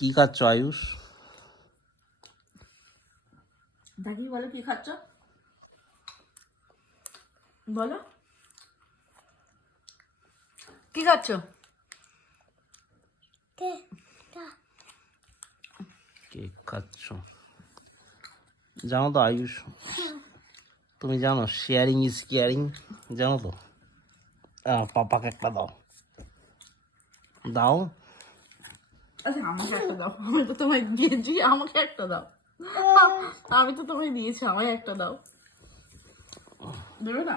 কি খাচ্ছ আয়ুষ? দেখি বলো কি খাচ্ছ, বলো কি খাচ্ছ? কেক খাচ্ছ? জানো তো আয়ুষ, তুমি জানো শেয়ারিং ইজ কেয়ারিং, জানো তো? পাপাকে একটা দাও, দাও। আচ্ছা আমাকে একটা দাও, আমি তো তোমায় দিয়েছি, আমাকে একটা দাও। আমি তো তোমায় দিয়েছি, আমায় একটা দাও। দেবে না?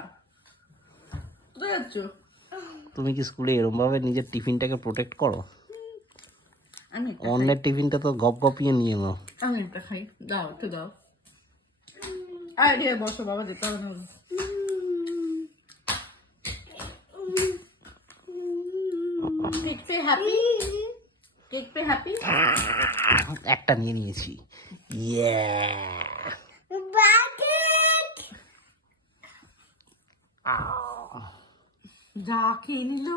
কোথায় যাচ্ছ? তুমি কি স্কুলে এরকম ভাবে নিজের টিফিনটাকে প্রোটেক্ট করো? আমি একটা খাই, অন্যের টিফিনটা তো গপ গপিয়ে নিয়ে নাও। আমি একটা খাই, দাও একটু দাও। আরে বসো বাবা, যেতে হবে না। Cake pay happy, cake pay happy. একটা নিয়ে নিয়েছি। ইয়ে যা খেয়ে নিল।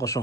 বসো।